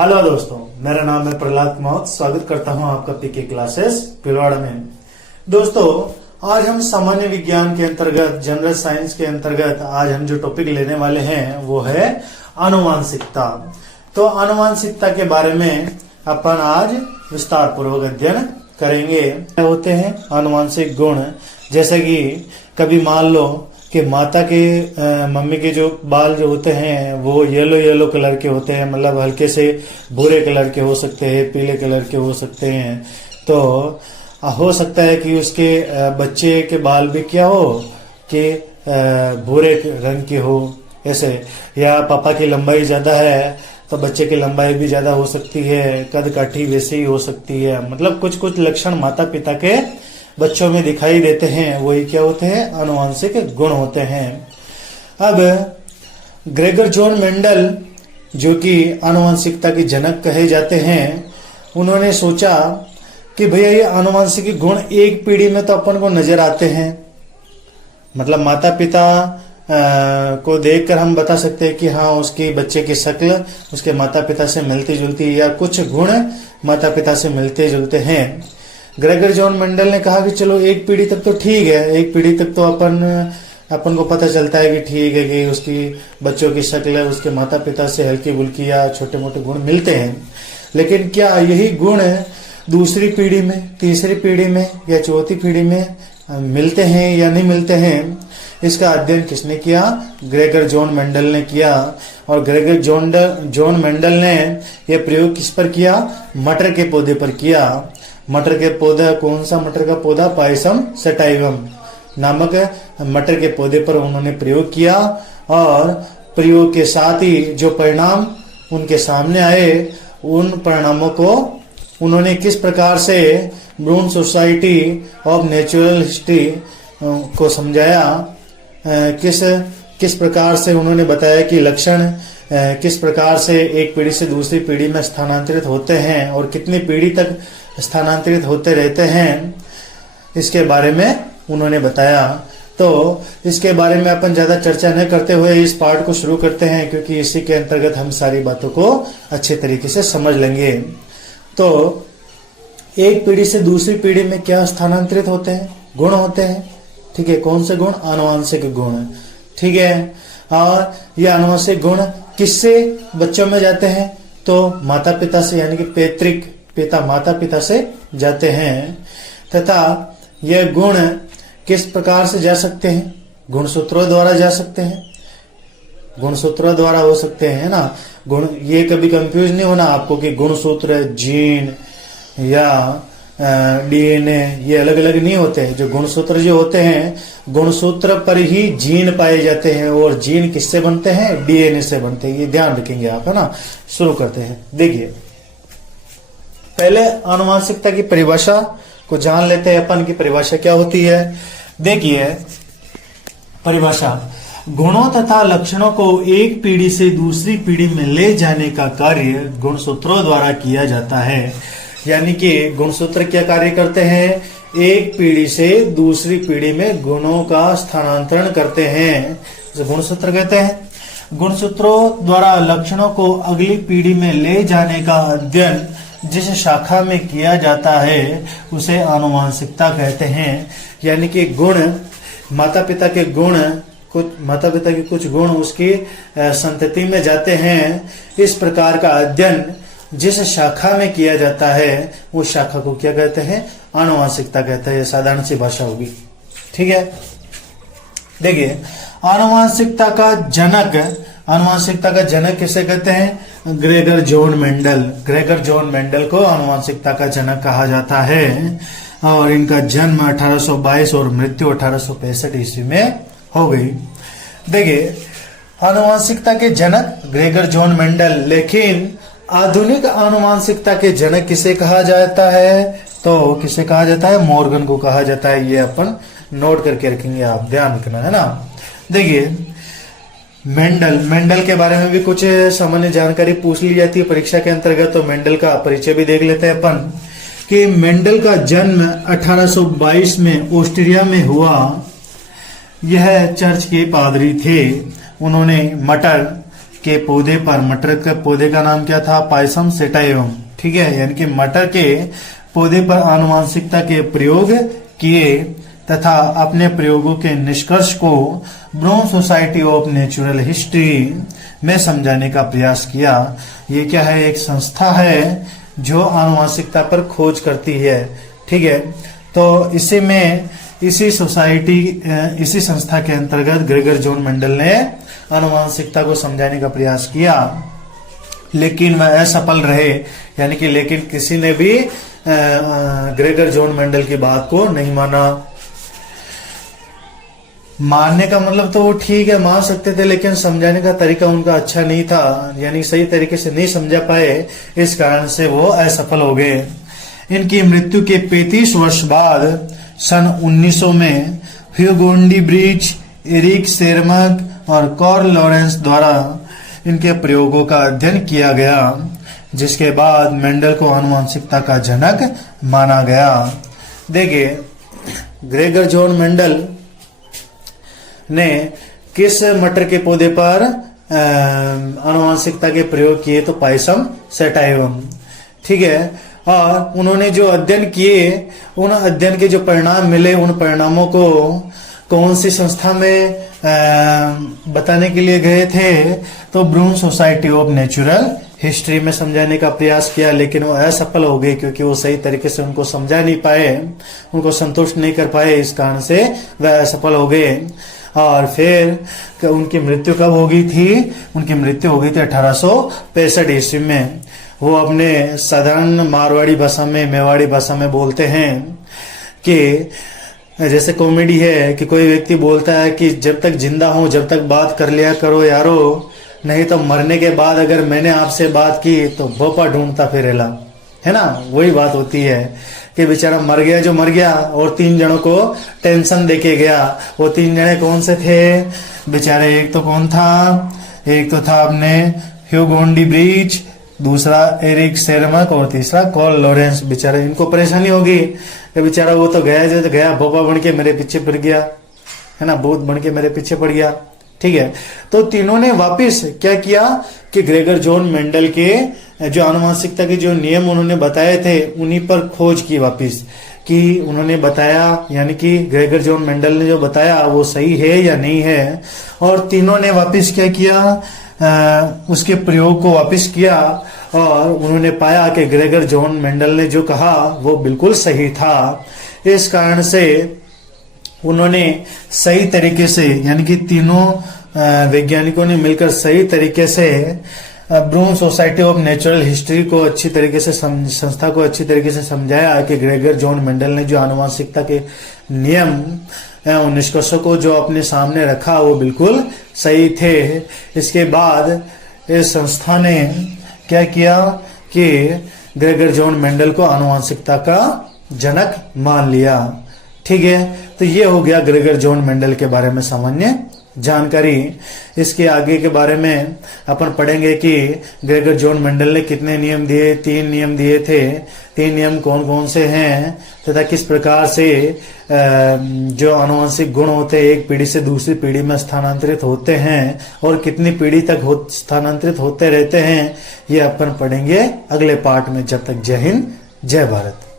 Hello दोस्तों, मेरा नाम है प्रहलाद कुमार। स्वागत करता हूं आपका पीके क्लासेस पिलवाड़ा में। दोस्तों, आज हम सामान्य विज्ञान के अंतर्गत, जनरल साइंस के अंतर्गत आज हम जो टॉपिक लेने वाले हैं वो है आनुवांशिकता। तो आनुवांशिकता के बारे में अपन आज विस्तार पूर्वक अध्ययन करेंगे। क्या होते हैं आनुवांशिक गुण? जैसे कि कभी मान लो कि माता के मम्मी के जो बाल जो होते हैं वो येलो कलर के होते हैं, मतलब हल्के से भूरे कलर के हो सकते हैं, पीले कलर के हो सकते हैं। तो हो सकता है कि उसके बच्चे के बाल भी क्या हो कि भूरे रंग के हो ऐसे, या पापा की लंबाई ज्यादा है तो बच्चे की लंबाई भी ज्यादा हो सकती है, कद काठी वैसी ही हो सकती है। मतलब कुछ कुछ लक्षण माता पिता के बच्चों में दिखाई देते हैं, वही क्या होते हैं? आनुवांशिक गुण होते हैं। अब ग्रेगर जॉन मेंडल, जो कि आनुवांशिकता के जनक कहे जाते हैं, उन्होंने सोचा कि भैया ये आनुवांशिक गुण एक पीढ़ी में तो अपन को नजर आते हैं। मतलब माता पिता को देखकर हम बता सकते हैं कि हाँ, उसकी बच्चे की शक्ल उसके माता पिता से मिलती जुलती, या कुछ गुण माता पिता से मिलते जुलते हैं। ग्रेगर जॉन मेंडल ने कहा कि चलो एक पीढ़ी तक तो ठीक है, एक पीढ़ी तक तो अपन को पता चलता है कि ठीक है कि उसकी बच्चों की शक्ल उसके माता पिता से हल्की बुल्की या छोटे मोटे गुण मिलते हैं। लेकिन क्या यही गुण दूसरी पीढ़ी में, तीसरी पीढ़ी में या चौथी पीढ़ी में मिलते हैं या नहीं मिलते हैं? इसका अध्ययन किसने किया? ग्रेगर जॉन मेंडल ने किया। और ग्रेगर जॉन मेंडल ने यह प्रयोग किस पर किया? मटर के पौधे पर किया। मटर के पौधा, कौन सा मटर का पौधा? पायसम सटाइवम नामक मटर के पौधे पर उन्होंने प्रयोग किया। और प्रयोग के साथ ही जो परिणाम उनके सामने आए, उन परिणामों को उन्होंने किस प्रकार से ब्रून सोसाइटी ऑफ नेचुरल हिस्ट्री को समझाया, किस प्रकार से उन्होंने बताया कि लक्षण किस प्रकार से एक पीढ़ी से दूसरी पीढ़ी में स्थानांतरित होते हैं और कितनी पीढ़ी तक स्थानांतरित होते रहते हैं, इसके बारे में उन्होंने बताया। तो इसके बारे में अपन ज्यादा चर्चा न करते हुए इस पार्ट को शुरू करते हैं, क्योंकि इसी के अंतर्गत हम सारी बातों को अच्छे तरीके से समझ लेंगे। तो एक पीढ़ी से दूसरी पीढ़ी में क्या स्थानांतरित होते हैं? गुण होते हैं। ठीक है, कौन से गुण? आनुवांशिक गुण। ठीक है, और ये आनुवांशिक गुण किससे बच्चों में जाते हैं? तो माता पिता से, यानी कि पैतृक पिता माता पिता से जाते हैं। तथा यह गुण किस प्रकार से जा सकते हैं? गुणसूत्रों द्वारा जा सकते हैं, गुणसूत्रों द्वारा हो सकते हैं ना। गुण, ये कभी कंफ्यूज नहीं होना आपको कि गुणसूत्र जीन या डीएनए ये अलग अलग नहीं होते हैं। जो गुणसूत्र जो होते हैं, गुणसूत्र पर ही जीन पाए जाते हैं, और जीन किससे बनते हैं? डीएनए से बनते हैं। ये ध्यान रखेंगे आप, है ना। शुरू करते हैं। देखिए, पहले आनुवांशिकता की परिभाषा को जान लेते हैं अपन की परिभाषा क्या होती है। देखिए, परिभाषा: गुणों तथा लक्षणों को एक पीढ़ी से दूसरी पीढ़ी में ले जाने का कार्य गुणसूत्रों द्वारा किया जाता है। यानी कि गुणसूत्र क्या कार्य करते हैं? एक पीढ़ी से दूसरी पीढ़ी में गुणों का स्थानांतरण करते हैं, उसे गुणसूत्र कहते हैं। गुणसूत्रों द्वारा लक्षणों को अगली पीढ़ी में ले जाने का अध्ययन जिस शाखा में किया जाता है उसे आनुवांशिकता कहते हैं। यानी कि गुण, माता पिता के गुण, माता पिता के कुछ गुण उसकी संतति में जाते हैं। इस प्रकार का अध्ययन जिस शाखा में किया जाता है उस शाखा को क्या कहते हैं? आनुवांशिकता कहते हैं। साधारण सी भाषा होगी। ठीक है, देखिए, आनुवांशिकता का जनक किसे कहते हैं? Gregor John Mendel. Gregor John Mendel को आनुवांशिकता का जनक कहा जाता है। और इनका जन्म 1822 और मृत्यु 1865 ईस्वी में हो गई। देखिए, आनुवांशिकता के जनक ग्रेगर जॉन मेंडल। लेकिन आधुनिक आनुवांशिकता के जनक किसे कहा जाता है? तो किसे कहा जाता है? मॉर्गन को कहा जाता है। ये अपन नोट करके रखेंगे, आप ध्यान रखना, है ना। देखिए, मेंडल के बारे में भी कुछ सामान्य जानकारी पूछ ली जाती है परीक्षा के अंतर्गत, तो मेंडल का परिचय भी देख लेते हैं अपन कि मेंडल का जन्म 1822 में ऑस्ट्रिया में हुआ। यह चर्च के पादरी थे। उन्होंने मटर के पौधे पर, मटर के पौधे का नाम क्या था? पायसम सेटाइवम। ठीक है, यानी कि मटर के पौधे पर आनुवंशिकता के प्रयोग किए तथा अपने प्रयोगों के निष्कर्ष को brown society of natural history में समझाने का प्रयास किया। ये क्या है? एक संस्था है जो आनुवंशिकता पर खोज करती है। ठीक है, तो इसी संस्था के अंतर्गत ग्रेगर जॉन मेंडल ने आनुवंशिकता को समझाने का प्रयास किया, लेकिन वह असफल रहे। यानी कि लेकिन किसी ने भी ग्रेगर जॉन मेंडल की बात को नहीं मानने का मतलब तो वो ठीक है, मान सकते थे, लेकिन समझाने का तरीका उनका अच्छा नहीं था, यानी सही तरीके से नहीं समझा पाए, इस कारण से वो असफल हो गए। इनकी मृत्यु के 35 वर्ष बाद सन 1900 में ह्यूगोंडी ब्रिज, एरिक सेरमक और कार्ल लॉरेंस द्वारा इनके प्रयोगों का अध्ययन किया गया, जिसके बाद मेंडल को आनुवंशिकता का जनक माना गया। देखिए, ग्रेगर जॉन मेंडल ने किस मटर के पौधे पर आनुवंशिकता के प्रयोग किए? तो पायसम सेटाइवम। ठीक है, और उन्होंने जो अध्ययन किए, उन अध्ययन के जो परिणाम मिले, उन परिणामों को कौन सी संस्था में बताने के लिए गए थे? तो brown society of natural history में समझाने का प्रयास किया, लेकिन वो असफल हो गए क्योंकि वो सही तरीके से उनको समझा नहीं पाए, उनको संतुष्ट नहीं कर पाए, इस कारण से वह असफल हो गए। और फिर उनकी मृत्यु कब हो गई थी? उनकी मृत्यु हो गई थी 1865 ईस्वी में। वो अपने साधारण मारवाड़ी भाषा में, मेवाड़ी भाषा में बोलते हैं कि जैसे कॉमेडी है कि कोई व्यक्ति बोलता है कि जब तक जिंदा हूं जब तक बात कर लिया करो यारो, नहीं तो मरने के बाद अगर मैंने आपसे बात की तो भोपा ढूंढता फिरेला, है ना? वही बात होती है कि बेचारा मर गया जो मर गया, और 3 जनों को टेंशन देके गया। वो 3 जने कौन से थे बेचारे? एक तो कौन था? एक तो था अपने ह्यूगोंडी ब्रिज, दूसरा एरिक सेरमक और तीसरा कार्ल लॉरेंस। बेचारे इनको परेशानी होगी कि बेचारा वो तो गया जो तो गया, भोपा बन के मेरे पीछे पड़ गया, है ना? भूत बन के मेरे पीछे पड़ गया। ठीक है, तो तीनों ने वापिस क्या किया कि ग्रेगर जॉन मेंडल के जो आनुवंशिकता के जो नियम उन्होंने बताए थे, उन्हीं पर खोज की वापिस, कि उन्होंने बताया, यानी कि ग्रेगर जॉन मेंडल ने जो बताया वो सही है या नहीं है। और तीनों ने वापिस क्या किया? उसके प्रयोग को वापिस किया, और उन्होंने पाया कि ग्रेगर जॉन मेंडल ने जो कहा वो बिल्कुल सही था। इस कारण से उन्होंने सही तरीके से, यानी कि तीनों वैज्ञानिकों ने मिलकर सही तरीके से brown society of natural history को अच्छी तरीके से संस्था को अच्छी तरीके से समझाया कि ग्रेगर जॉन मेंडल ने जो आनुवंशिकता के नियम उन निष्कर्षों को जो अपने सामने रखा वो बिल्कुल सही थे। इसके बाद इस संस्था ने क्या किया कि ग्रेगर जॉन मेंडल को आनुवंशिकता का जनक मान लिया। ठीक है, तो ये हो गया ग्रेगर जॉन मेंडल के बारे में सामान्य जानकारी। इसके आगे के बारे में अपन पढ़ेंगे कि ग्रेगर जॉन मेंडल ने कितने नियम दिए? 3 नियम दिए थे। 3 नियम कौन कौन से हैं तथा किस प्रकार से जो आनुवंशिक गुण होते हैं एक पीढ़ी से दूसरी पीढ़ी में स्थानांतरित होते हैं और कितनी पीढ़ी तक स्थानांतरित होते रहते हैं, ये अपन पढ़ेंगे अगले पार्ट में। जब तक जय हिंद, जय भारत।